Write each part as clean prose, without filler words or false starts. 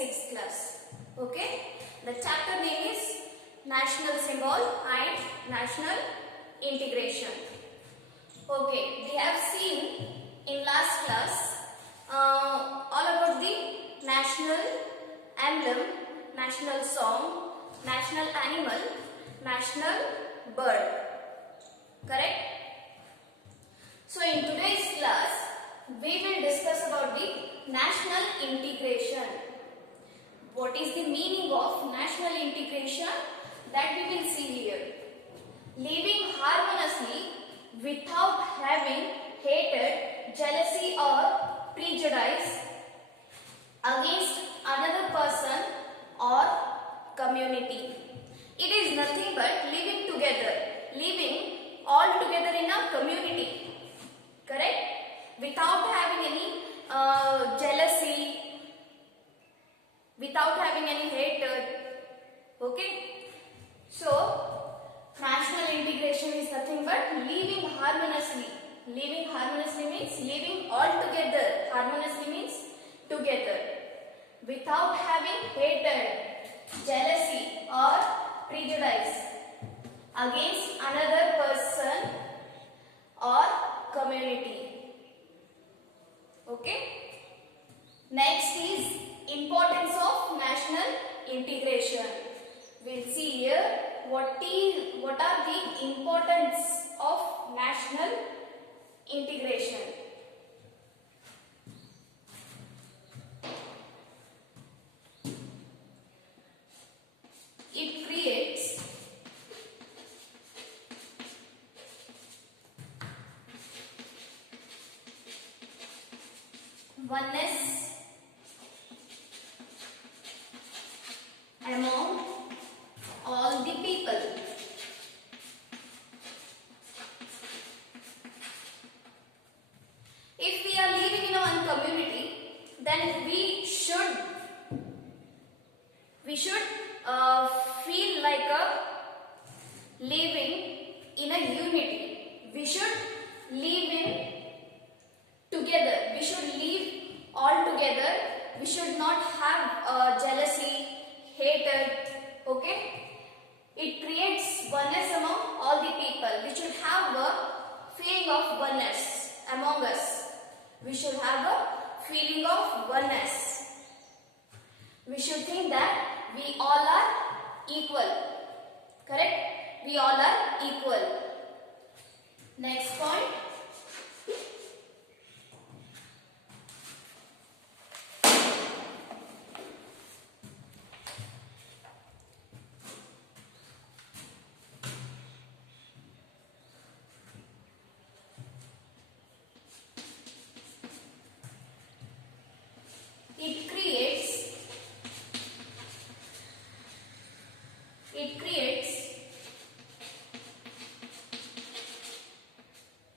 6th class. Okay, the chapter name is National Symbol and National Integration. Okay, we have seen in last class all about the national emblem, national song, national animal, national bird. Correct? So in today's class, we will discuss about the national integration. What is the meaning of national integration? That we will see here. Living harmoniously without having hatred, jealousy or prejudice against another person or community. It is nothing but living together, living all together in a community. Correct? Without having any jealousy, without having any hatred. Okay? So, national integration is nothing but living harmoniously. Living harmoniously means living all together. Harmoniously means together. Without having hatred, jealousy or prejudice against another person or community. Okay? Next is importance of national integration. We'll see here what are the importance of national integration. It creates oneness among all the people. If we are living in one community, then we should feel like living in a unity. We should live in together. We should live all together. We should not have jealousy, hatred. Okay? It creates oneness among all the people. We should have a feeling of oneness among us. We should have a feeling of oneness. We should think that we all are equal. Correct? We all are equal. Next point. It creates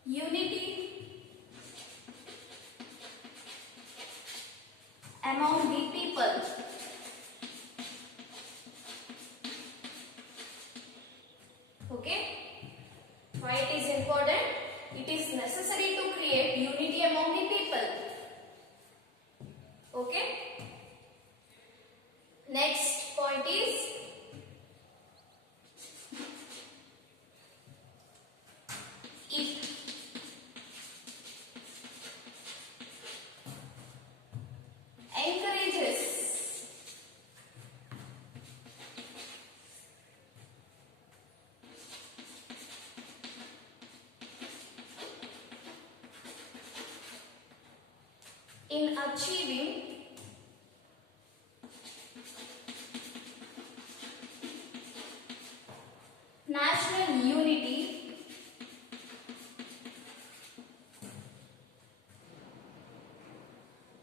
unity among the people. Okay? Why it is important? It is necessary to create unity among the people. Okay? Next point is it encourages in achieving national unity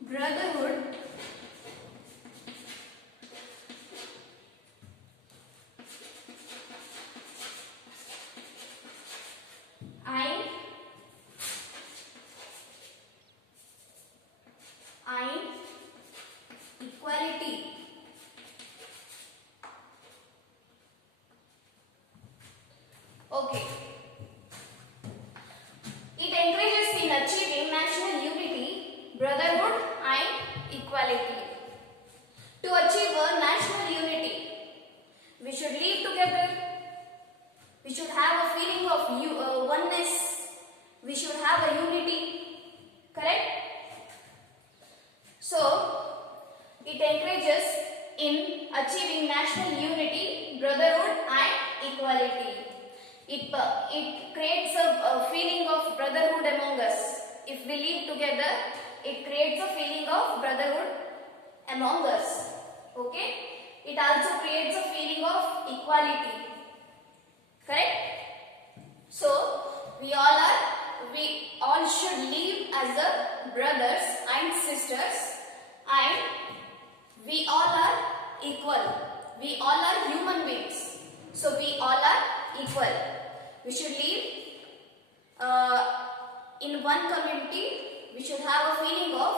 brotherhood and equality. Okay. It encourages in achieving national unity, brotherhood and equality. To achieve a national unity, we should live together. We should have a feeling of oneness. We should have a unity. Correct? So, it encourages in achieving national unity, brotherhood and equality. It creates a feeling of brotherhood among us. If we live together, it creates a feeling of brotherhood among us. Okay? It also creates a feeling of equality. Correct? So, we all should live as a brothers and sisters, and we all are equal. We all are human beings. So, we all are equal. We should live in one community. We should have a feeling of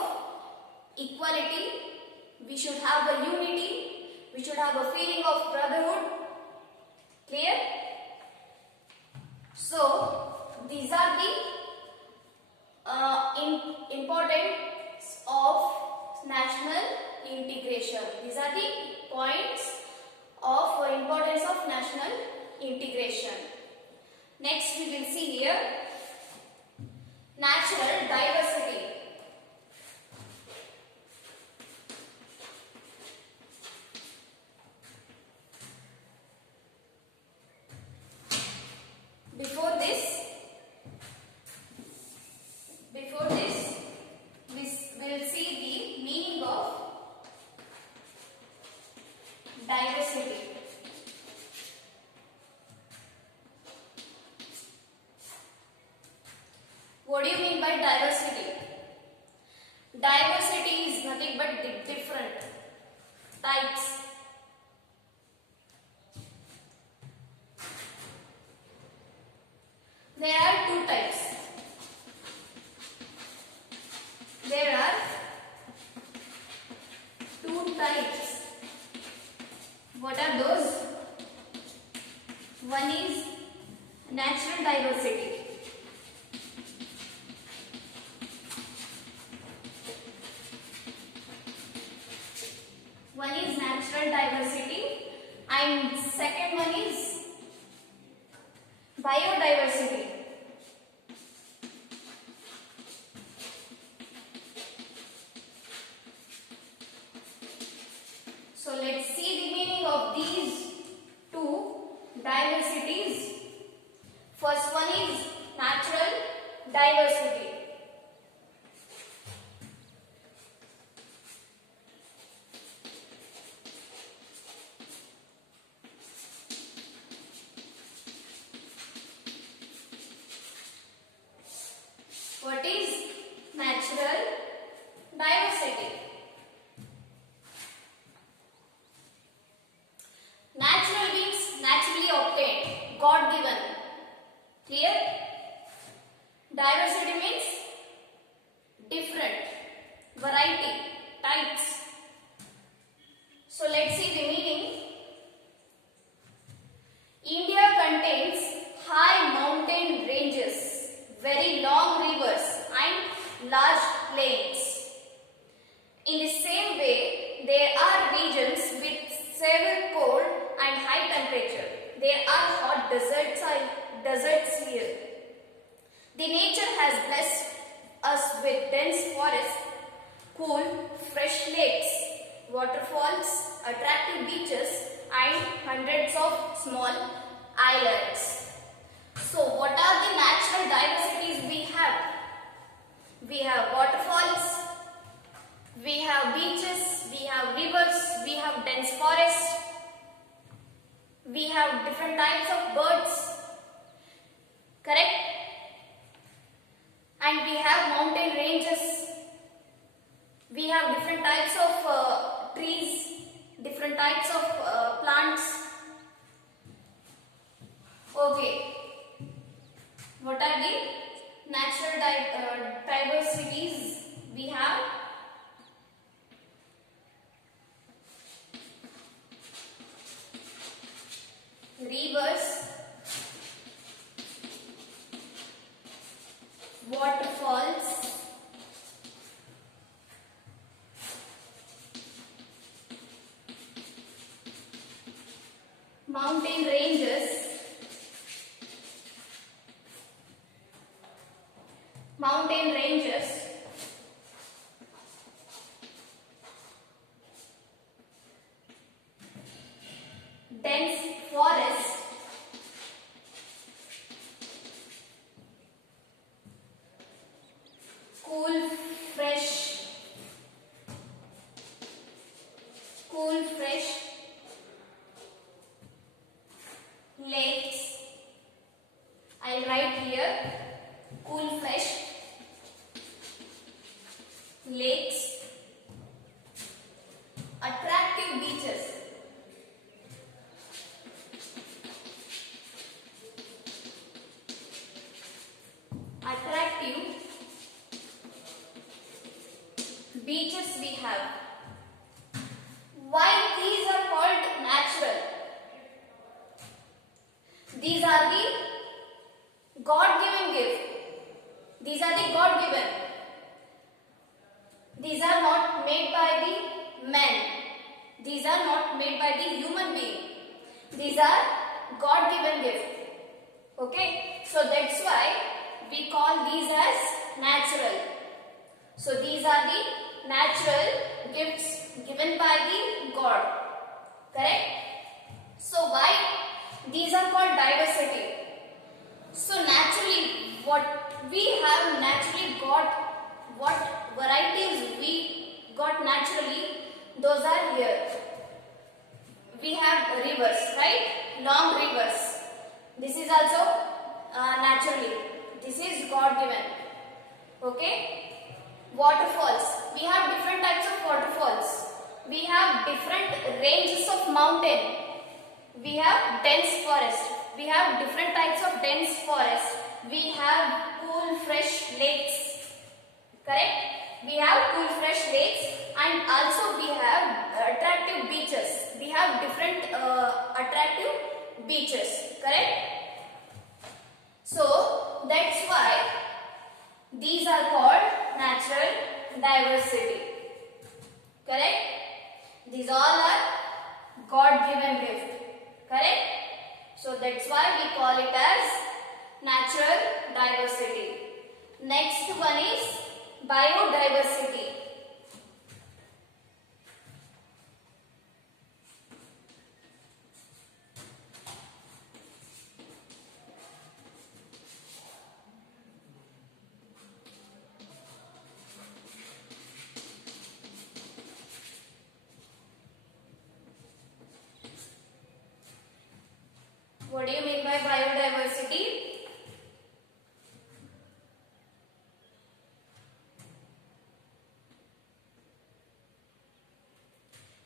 equality. We should have a unity. We should have a feeling of brotherhood. Clear? So, these are the importance of national integration. These are the points of importance of national integration. Next, we will see here natural diversity. Before this, we will see the meaning of diversity. What do you mean by diversity? Diversity is nothing but different types. There are two types. There are two types. What are those? One is natural diversity. One is natural diversity and second one is biodiversity. So let's see the meaning of these two diversities. First one is natural diversity. What is natural diversity? Natural means naturally obtained, God given. Clear? Diversity means different, variety, types. So let's see the meaning. India contains high mountain ranges, very long rivers and large plains. In the same way, there are regions with severe cold and high temperature. There are hot deserts here. The nature has blessed us with dense forests, cool, fresh lakes, waterfalls, attractive beaches and hundreds of small islands. So what are the natural diversities we have? We have waterfalls, we have beaches, we have rivers, we have dense forests, we have different types of birds, correct? And we have mountain ranges, we have different types of trees, different types of plants. Okay. What are the natural diversities we have? Rivers, waterfalls, mountain ranges, mountain ranges, dense forest, cool, fresh, cool, fresh lakes. I'll write here cool, fresh lakes, attractive beaches, attractive beaches we have. Why these are called natural? These are the God-given gift. These are the God-given. These are not made by the men. These are not made by the human being. These are God-given gift. Okay? So that's why we call these as natural. So these are the natural gifts given by the God. Correct? So why these are called diversity? So naturally, what we have naturally got, what varieties we got naturally, those are here. We have rivers, right? Long rivers. This is also naturally. This is God given. Okay? Waterfalls. We have different types of waterfalls. We have different ranges of mountain. We have dense forest. We have different types of dense forest. We have cool, fresh lakes. Correct? We have cool, fresh lakes, and also we have attractive beaches. We have different attractive beaches. Correct? So that's why these are called natural diversity. Correct? These all are God-given gift. Correct? So that's why we call it as natural diversity. Next one is biodiversity. What do you mean by biodiversity?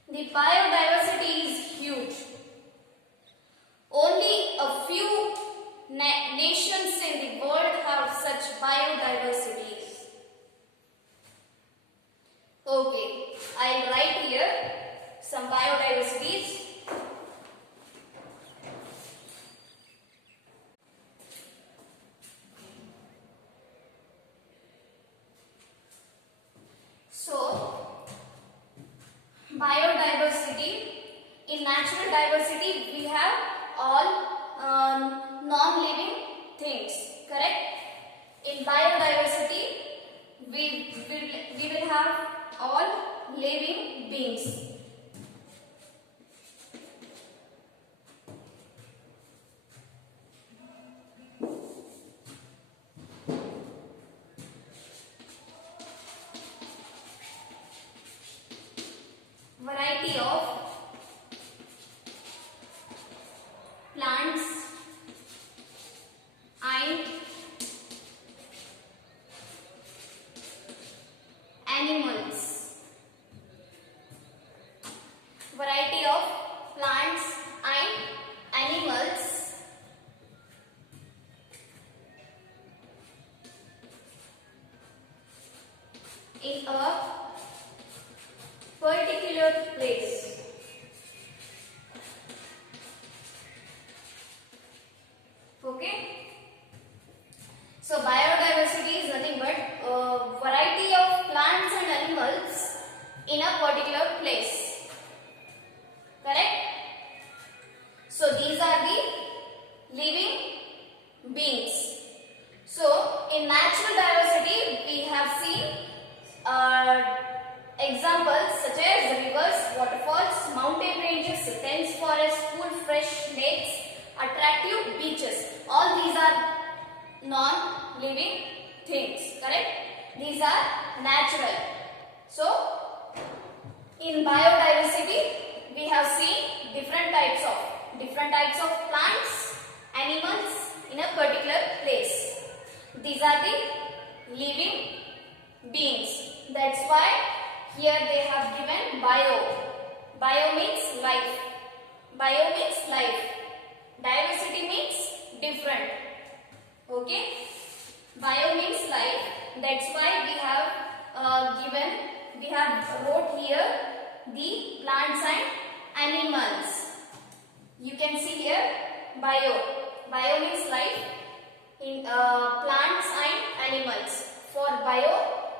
The biodiversity is huge. Only a few nations in the world have such biodiversities. Okay, I'll write here some biodiversities. So, biodiversity, in natural diversity we have all non-living things, correct? In biodiversity we will have all living beings. Variety of plants and animals. Variety of plants and animals in a particular place. Okay? So biodiversity is nothing but variety of plants and animals in a particular place. non-living things. Correct? These are natural. So in biodiversity we have seen different types of plants, animals in a particular place. These are the living beings. That's why here they have given bio. Bio means life. Bio means life. Diversity means different. Okay? Bio means life. That's why we have wrote here the plants and animals. You can see here bio. Bio means life in plants and animals. For bio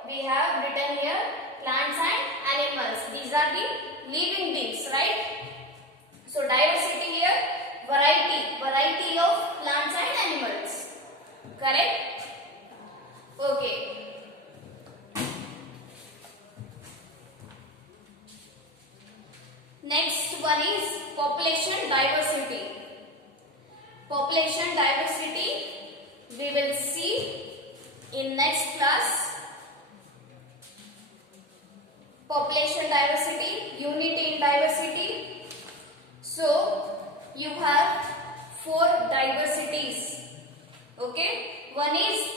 we have written here plants and animals. These are the living beings, right? So diversity here, variety of plants and animals. Correct? Okay. Next one is population diversity. Population diversity we will see in next class. Population diversity, unity in diversity. So you have 4 diversities. Okay, one is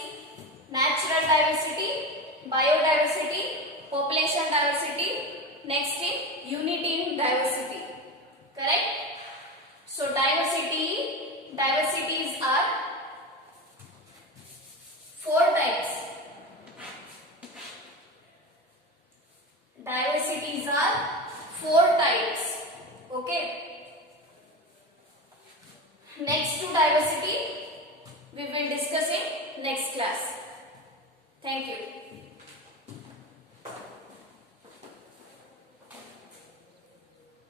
natural diversity, biodiversity, population diversity. Next is unity in diversity. Correct? So diversities are 4 types. Diversities are 4 types. Okay. Next to diversity we will discuss in next class. Thank you.